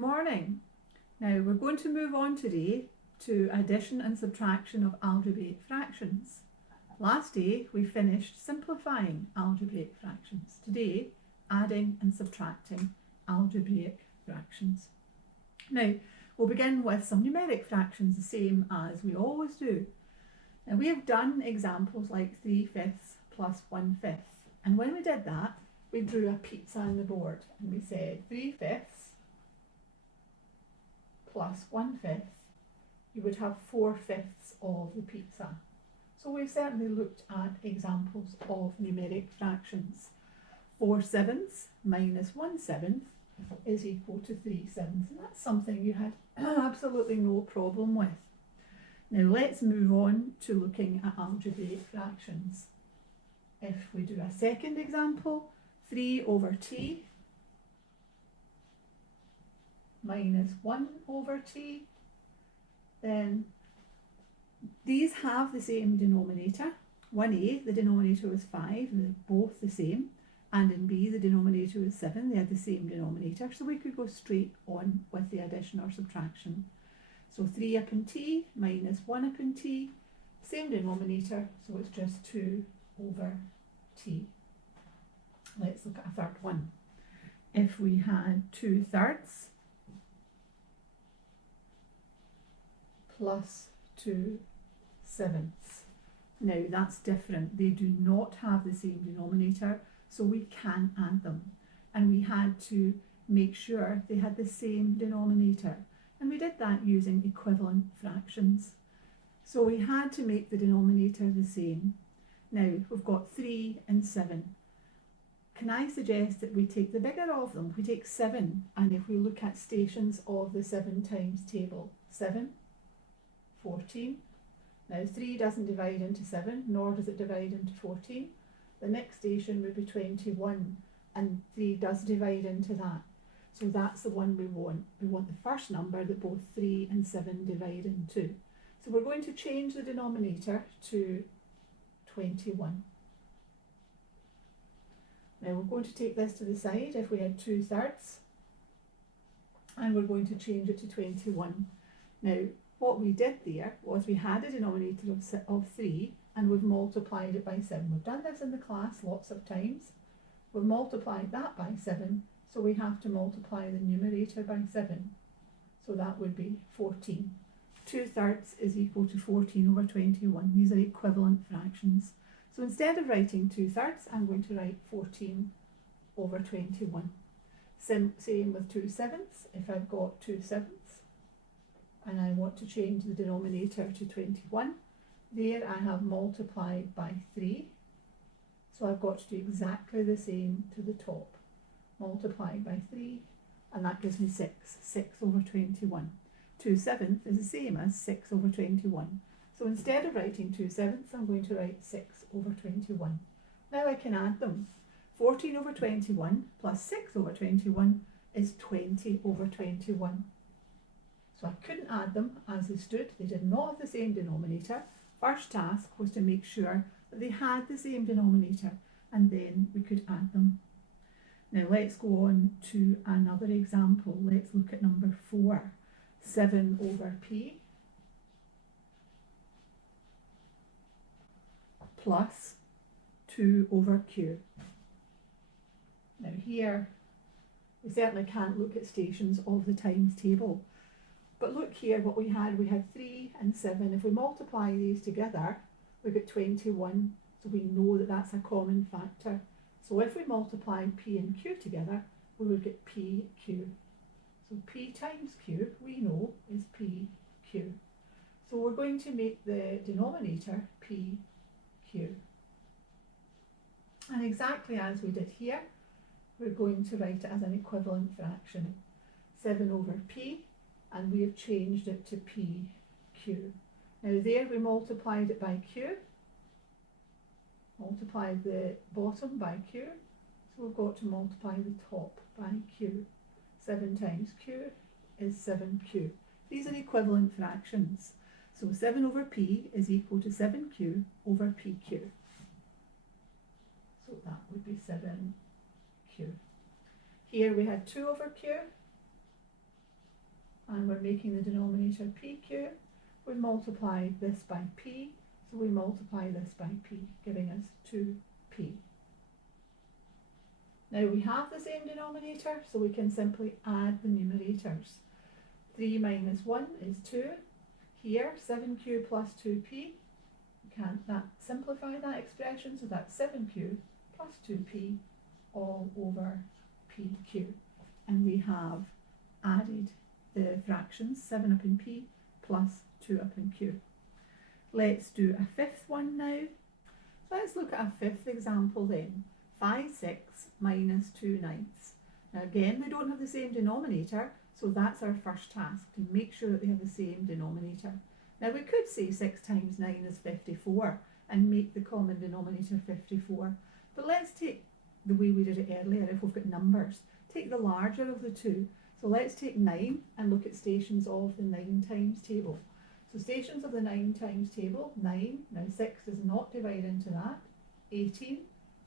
morning. Now we're going to move on today to addition and subtraction of algebraic fractions. Last day we finished simplifying algebraic fractions. Today, adding and subtracting algebraic fractions. Now we'll begin with some numeric fractions, the same as we always do. Now we have done examples like 3/5 plus 1/5, and when we did that we drew a pizza on the board and we said 3/5 plus 1/5, you would have 4/5 of the pizza. So we've certainly looked at examples of numeric fractions. 4/7 minus 1/7 is equal to 3/7, and that's something you had absolutely no problem with. Now let's move on to looking at algebraic fractions. If we do a second example, 3/t minus 1/t, then these have the same denominator. 1a, the denominator was 5, they're both the same, and in b, the denominator was 7, they had the same denominator, so we could go straight on with the addition or subtraction. So 3/t minus 1/t, same denominator, so it's just 2/t. Let's look at a third one. If we had 2/3 plus 2/7. Now that's different. They do not have the same denominator, so we can add them. And we had to make sure they had the same denominator. And we did that using equivalent fractions. So we had to make the denominator the same. Now we've got 3 and 7. Can I suggest that we take the bigger of them? We take 7, and if we look at stations of the 7 times table, 7, 14. Now 3 doesn't divide into 7, nor does it divide into 14. The next station would be 21, and 3 does divide into that. So that's the one we want. We want the first number that both 3 and 7 divide into. So we're going to change the denominator to 21. Now we're going to take this to the side if we had 2/3, and we're going to change it to 21. Now what we did there was we had a denominator of 3 and we've multiplied it by 7. We've done this in the class lots of times. We've multiplied that by 7, so we have to multiply the numerator by 7. So that would be 14. 2/3 is equal to 14/21. These are equivalent fractions. So instead of writing 2/3, I'm going to write 14/21. Same with 2/7. If I've got 2/7 and I want to change the denominator to 21, there I have multiplied by 3. So I've got to do exactly the same to the top. Multiply by 3, and that gives me 6. 6/21. 2/7 is the same as 6/21. So instead of writing 2/7, I'm going to write 6/21. Now I can add them. 14/21 plus 6/21 is 20/21. So I couldn't add them as they stood. They did not have the same denominator. First task was to make sure that they had the same denominator, and then we could add them. Now let's go on to another example. Let's look at number 4. 7/p plus 2/q. Now here, we certainly can't look at stations of the times table. But look here, what we had 3 and 7. If we multiply these together, we get 21, so we know that that's a common factor. So if we multiply p and q together, we would get pq. So p times q, we know, is pq. So we're going to make the denominator pq. And exactly as we did here, we're going to write it as an equivalent fraction. 7/p, and we have changed it to pq. Now there we multiplied it by q, multiplied the bottom by q, so we've got to multiply the top by q. 7 times q is 7q. These are equivalent fractions. So 7/p is equal to 7q/pq. So that would be 7q. Here we had 2/q, and we're making the denominator PQ. We multiply this by P, so we multiply this by P, giving us 2P. Now we have the same denominator, so we can simply add the numerators. 3 minus 1 is 2. Here, 7Q plus 2P. Can't that simplify that expression? So that's 7Q plus 2P all over PQ. And we have added the fractions, 7 up in P plus 2 up in Q. Let's do a fifth one now. Let's look at a fifth example then. 5 6 minus 2 ninths. Now again, they don't have the same denominator, so that's our first task, to make sure that they have the same denominator. Now we could say 6 times 9 is 54 and make the common denominator 54, but let's take the way we did it earlier. If we've got numbers, take the larger of the two. So let's take 9 and look at stations of the 9 times table. So stations of the 9 times table, 9, now 6 does not divide into that, 18,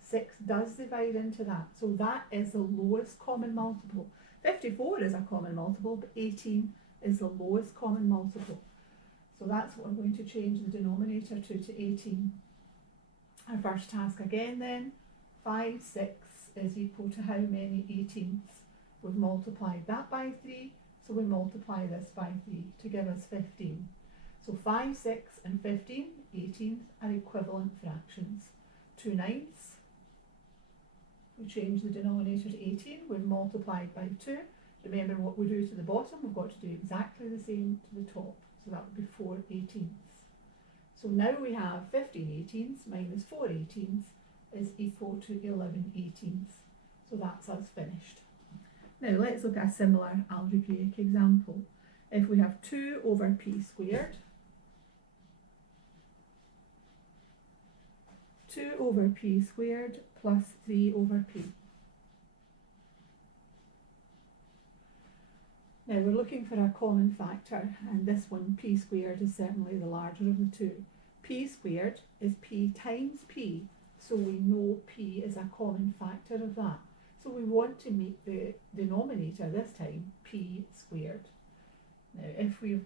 6 does divide into that, so that is the lowest common multiple. 54 is a common multiple, but 18 is the lowest common multiple. So that's what I'm going to change the denominator to 18. Our first task again then, 5 6 is equal to how many 18ths? We've multiplied that by 3, so we multiply this by 3 to give us 15. So 5 6 and 15, 18th, are equivalent fractions. 2 ninths. We change the denominator to 18, we've multiplied by 2. Remember what we do to the bottom, we've got to do exactly the same to the top. So that would be 4 18ths. So now we have 15 18ths minus 4 18ths is equal to 11 18ths. So that's us finished. Now let's look at a similar algebraic example. If we have 2 over p squared, 2 over p squared plus 3 over p. Now we're looking for a common factor, and this one, p squared, is certainly the larger of the two. P squared is p times p, so we know p is a common factor of that. So we want to make the denominator this time p squared. Now if we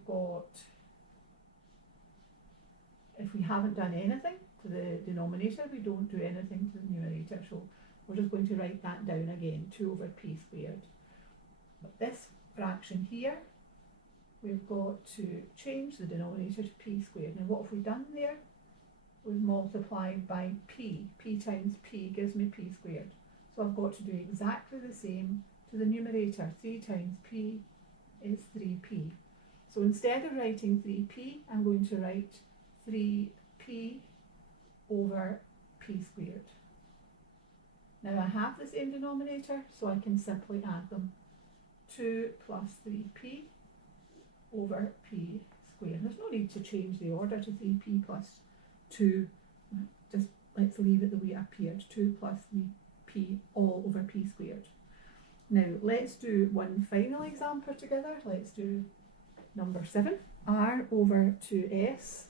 haven't done anything to the denominator, we don't do anything to the numerator, so we're just going to write that down again, 2 over p squared. But this fraction here, we've got to change the denominator to p squared. Now what have we done there? We've multiplied by p. P times p gives me p squared. So I've got to do exactly the same to the numerator. 3 times p is 3p. So instead of writing 3p, I'm going to write 3p over p squared. Now I have the same denominator, so I can simply add them. 2 plus 3p over p squared. There's no need to change the order to 3p plus 2. Just let's leave it the way it appeared. 2 plus 3p all over p squared. Now let's do one final example together. Let's do number 7. R over 2s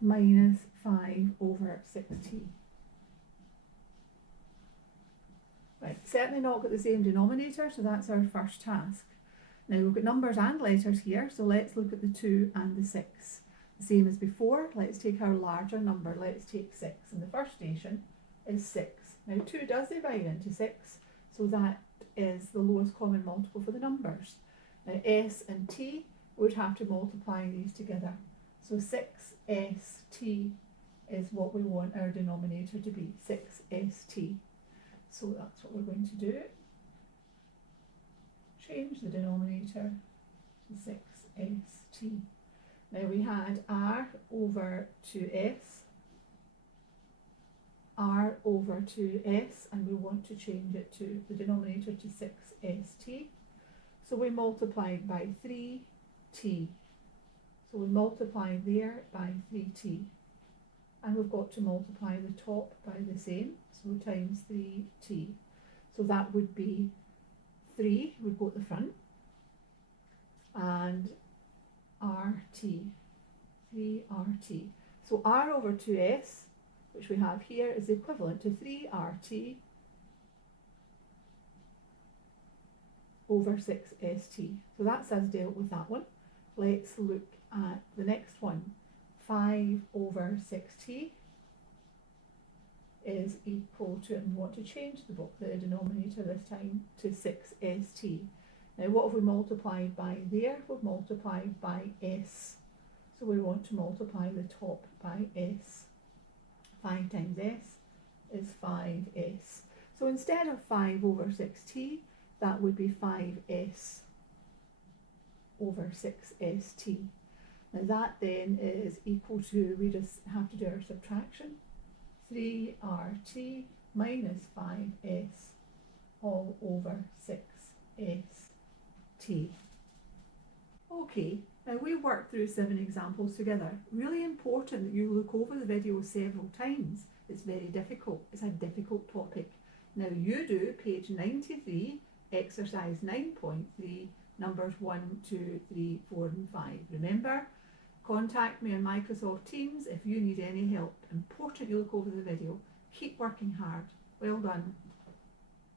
minus 5 over 6t. Right, certainly not got the same denominator, so that's our first task. Now we've got numbers and letters here, so let's look at the 2 and the 6. The same as before, let's take our larger number, let's take 6, and the first station is 6. Now 2 does divide into 6, so that is the lowest common multiple for the numbers. Now s and t, would have to multiply these together. So 6st is what we want our denominator to be, 6st. So that's what we're going to do. Change the denominator to 6st. Now we had r over 2s, r over 2s, and we want to change it to the denominator to 6st. So we multiplied by 3t. So we multiply there by 3t. And we've got to multiply the top by the same, so times 3t. So that would be 3 would go at the front, and rt, 3rt. So r over 2s, which we have here, is equivalent to 3rt over 6st. So that's us dealt with that one. Let's look at the next one. 5 over 6t is equal to, and we want to change the denominator this time to 6st. Now what have we multiplied by there? We've multiplied by s. So we want to multiply the top by s. 5 times s is 5s. So instead of 5 over 6t, that would be 5s over 6st. Now that then is equal to, we just have to do our subtraction, 3rt minus 5s all over 6st. Okay, now we worked through 7 examples together. Really important that you look over the video several times. It's very difficult. It's a difficult topic. Now you do page 93, exercise 9.3, numbers 1, 2, 3, 4 and 5. Remember, contact me on Microsoft Teams if you need any help. Important you look over the video. Keep working hard. Well done.